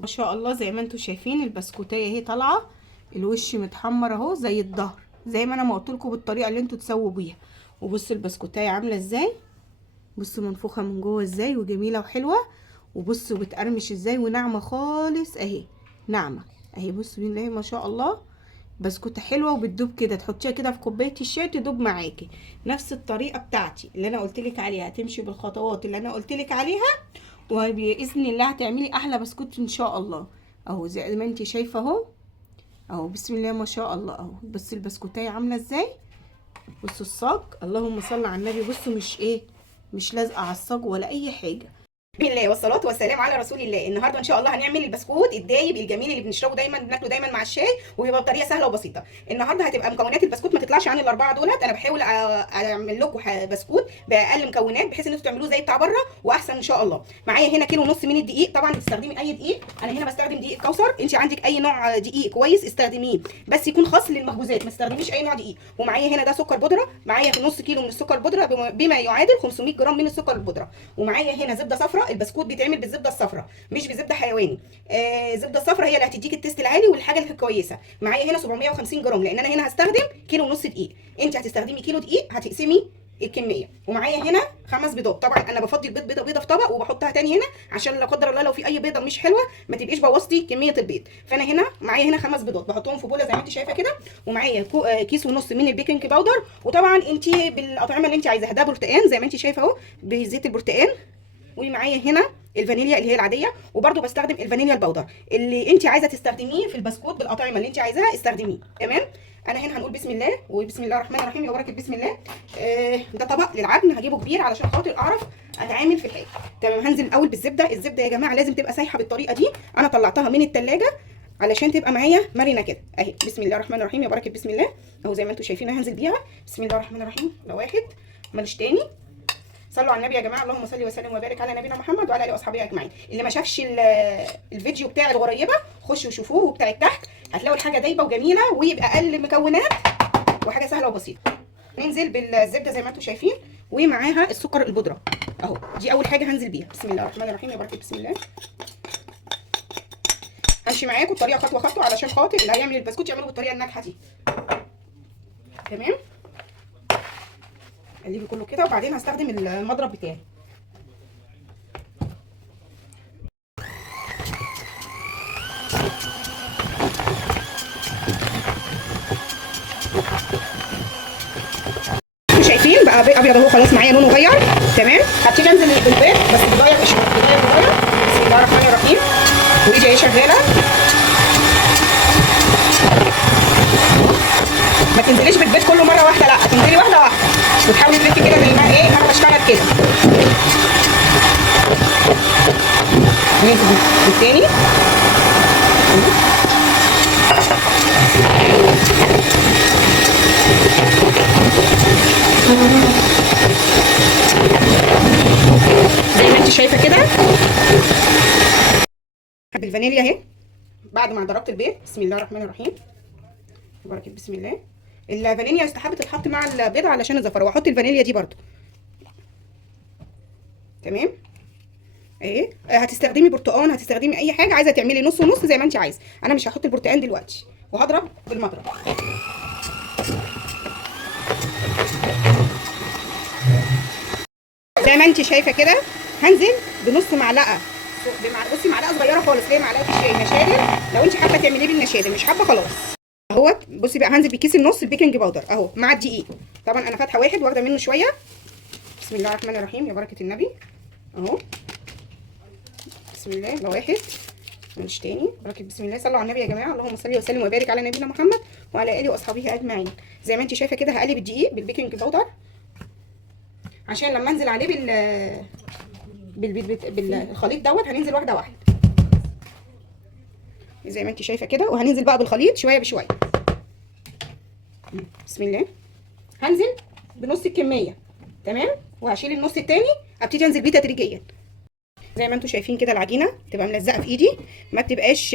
ما شاء الله زي ما انتم شايفين البسكوتيه اهي طالعه، الوش متحمر اهو زي الظهر، زي ما انا ما قلت لكم بالطريقه اللي انتوا تسووا بيها. وبصوا البسكوتيه عامله ازاي، بصوا منفوخه من جوه ازاي وجميله وحلوه. وبصوا بتقرمش ازاي وناعمه خالص اهي، ناعمه اهي. بصوا بالله ما شاء الله، بسكوته حلوه وبتدوب كده، تحطيها كده في كوبايه الشاي تدوب معاكي. نفس الطريقه بتاعتي اللي انا قلت لك عليها، تمشي بالخطوات اللي انا قلت لك عليها، وباذن الله هتعملي احلى بسكوت ان شاء الله. اهو زي ما انت شايفه اهو، اهو بسم الله ما شاء الله اهو. بصي البسكوتايه عامله ازاي، بصوا الصاج، اللهم صل على النبي. بصوا مش ايه، مش لازقه على الصاج ولا اي حاجه. بسم الله والصلاة والسلام على رسول الله. النهارده ان شاء الله هنعمل البسكوت الدايب الجميل اللي بنشربه دايما، بناكله دايما مع الشاي، ويبقى بطريقه سهله وبسيطه. النهارده هتبقى مكونات البسكوت ما تطلعش عن الاربعه دولت. انا بحاول اعمل لكم بسكوت باقل مكونات بحيث ان انتوا تعملوه زي بتاع بره واحسن ان شاء الله. معايا هنا كيلو ونص من الدقيق، طبعا بتستخدمي اي دقيق، انا هنا بستخدم دقيق كوثر. انت عندك اي نوع دقيق كويس استخدميه، بس يكون خاص للمخبوزات، ما تستخدميش اي نوع دقيق. ومعايا هنا ده سكر بودره، معايا في نص كيلو من السكر البودره بما يعادل 500 جرام من السكر البودره. ومعايا هنا زبده صفراء، البسكوت بيتعمل بالزبده الصفراء مش بزبده حيواني. الزبده الصفراء هي اللي هتديك التيست العالي والحاجه الكويسه. معايا هنا 750 جرام، لان انا هنا هستخدم كيلو ونص دقيق، انت هتستخدمي كيلو دقيق هتقسمي الكميه. ومعايا هنا 5 بيضات، طبعا انا بفضي البيض بيضه بيضه في طبق وبحطها تاني هنا، عشان لا قدر الله لو في اي بيضه مش حلوه ما تبقيش بوظتي كميه البيض. فانا هنا معايا هنا 5 بيضات بحطهم في بوله زي ما انت شايفه كده. ومعايا كيس ونص من البيكنج باودر. وطبعا انت بالاطعمه اللي انت عايزاها، ده برتقان زي ما انت شايفه اهو بزيت البرتقان. ومعايا هنا الفانيليا اللي هي العاديه، وبرده بستخدم الفانيليا البودر اللي انت عايزه تستخدميه في البسكوت بالاطعمه اللي انت عايزاها استخدميه. تمام. انا هنا هنقول بسم الله، وبسم الله الرحمن الرحيم وبركه بسم الله. ده طبق للعجن هجيبه كبير علشان خاطر اعرف اتعامل في الحاجه. تمام. هنزل الاول بالزبده. الزبده يا جماعه لازم تبقى سايحه بالطريقه دي، انا طلعتها من التلاجة علشان تبقى معايا مرنه كده اهي. بسم الله الرحمن الرحيم يا بركه بسم الله. اهو زي ما انتم شايفين هنزل بيها. بسم الله الرحمن الرحيم. ده واحد، مالوش تاني. صلوا على النبي يا جماعه، اللهم صل وسلم وبارك على نبينا محمد وعلى اله واصحابه اجمعين. اللي ما شافش الفيديو بتاع الغريبه خشوا شوفوه، وبتاع التحت هتلاقوا الحاجه دايبه وجميله ويبقى اقل مكونات وحاجه سهله وبسيطه. ننزل بالزبده زي ما انتم شايفين، ومعاها السكر البودره اهو. دي اول حاجه هنزل بيها. بسم الله الرحمن الرحيم يا بركه بسم الله. همشي معاكم الطريقه خطوه خطوه علشان خاطر اللي هيعمل البسكوت يعمله بالطريقه الناجحه دي. تمام. اقلبي كله كده، وبعدين هستخدم المضرب بتاعي. شايفين بقى ابيض اهو خلاص، معايا لونه غير. تمام. هبتدي انزل بالبيض بس بضايق مش بضايق. بسم الله الرحمن الرحيم. وايدي اهي شغاله، ما تنزليش بالبيض كله مره واحده، لا تنزلي واحده واحده وتحاولي تلفي كده بالماء. ايه انا بشتغل كده. ننزل بالتاني. زي ما انت شايفه كده بالفانيليا اهي بعد ما ضربت البيض. بسم الله الرحمن الرحيم بركه بسم الله. الفانيليا يستحب تتحط مع البيض علشان الزفره، واحط الفانيليا دي برده. تمام. اهي هتستخدمي برتقان، هتستخدمي اي حاجه عايزه تعملي نص ونص زي ما انت عايزه. انا مش هحط البرتقان دلوقتي، وهضرب بالمضرب زي ما انت شايفه كده. هنزل بنص معلقه، بصي معلقه صغيره خالص، هي معلقه الشاي نشادر. لو انت حابه تعمليه بالنشادر، مش حابه خلاص اهوت. بصي بقى هنزل بكيس النص البيكنج باودر اهو مع الدقيق. طبعا انا فاتحه واحد واخده منه شويه. بسم الله الرحمن الرحيم يا بركه النبي اهو. بسم الله. ده واحد، مش تاني. بركه بسم الله. صلوا على النبي يا جماعه، اللهم صل وسلم وبارك على نبينا محمد وعلى اله واصحابه اجمعين. زي ما انت شايفه كده هقلب الدقيق بالبيكنج باودر عشان لما انزل عليه بالخليط دوت هننزل واحده واحده زي ما انت شايفه كده. وهننزل بقى بالخليط شويه بشويه. بسم الله. هنزل بنص الكميه. تمام. وهشيل النص التاني ابتدي انزل بيه تدريجيا. زي ما انتم شايفين كده العجينه تبقى ملزقه في ايدي، ما بتبقاش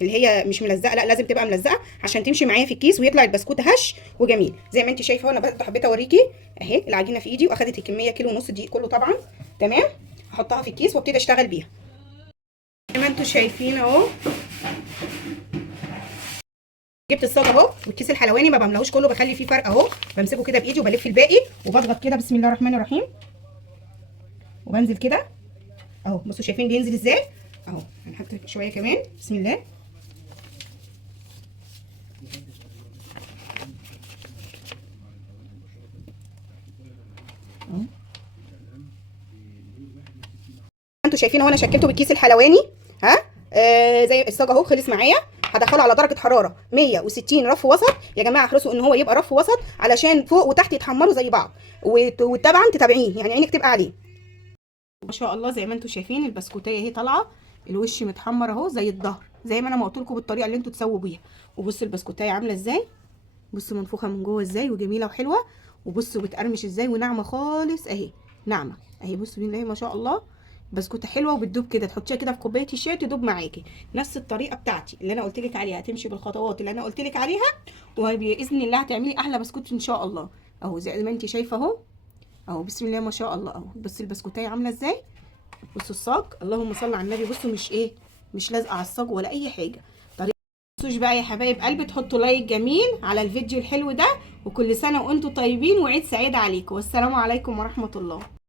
اللي هي مش ملزقه، لا لازم تبقى ملزقه عشان تمشي معايا في الكيس ويطلع البسكوت هش وجميل. زي ما انت شايفه انا برضه حبيت اوريكي اهي العجينه في ايدي، واخدت الكميه كيلو ونص دقيق كله طبعا. تمام. هحطها في الكيس وابتدي اشتغل بيها. زي ما انتم انتوا شايفين اهو. جبت الصاج اهو، والكيس الحلواني ما بملاهوش كله، بخلي فيه فرق اهو، بمسكه كده بايدي وبلف الباقي وبضغط كده. بسم الله الرحمن الرحيم. وبنزل كده اهو. بصوا شايفين بينزل ازاي اهو. هنحط شويه كمان. بسم الله. اهو انتوا شايفين اهو. انا شكلته بالكيس الحلواني. ها زي الصاج اهو. خلص معايا. هدخله على درجه حراره 160 رف وسط. يا جماعه احرصوا ان هو يبقى رف وسط علشان فوق وتحت يتحمروا زي بعض، وطبعا تتابعيه، يعني عينك تبقى عليه. ما شاء الله زي ما انتوا شايفين البسكوتيه اهي طالعه، الوش متحمر اهو زي الظهر، زي ما انا ما قلت لكم بالطريقه اللي انتوا تسووا بيها. وبصوا البسكوتيه عامله ازاي. بصوا منفوخه من جوه ازاي وجميله وحلوه. وبصوا بتقرمش ازاي وناعمه خالص اهي. ناعمه اهي. بصوا بالله ما شاء الله. بسكوته حلوه وبتدوب كده، تحطيها كده في كوبايه الشاي تدوب معاكي. نفس الطريقه بتاعتي اللي انا قلت لك عليها، هتمشي بالخطوات اللي انا قلت لك عليها، وباذن الله هتعملي احلى بسكوت ان شاء الله. اهو زي ما انت شايفه اهو. اهو بسم الله ما شاء الله اهو. بصي البسكوتيه عامله ازاي. بصوا الصاج، اللهم صل على النبي. بصوا مش ايه، مش لازقه على الصاج ولا اي حاجه. طريقه تنسوش بقى يا حبايب قلبي تحطوا لايك جميل على الفيديو الحلو ده، وكل سنه وانتم طيبين وعيد سعيد عليكم، والسلام عليكم ورحمه الله.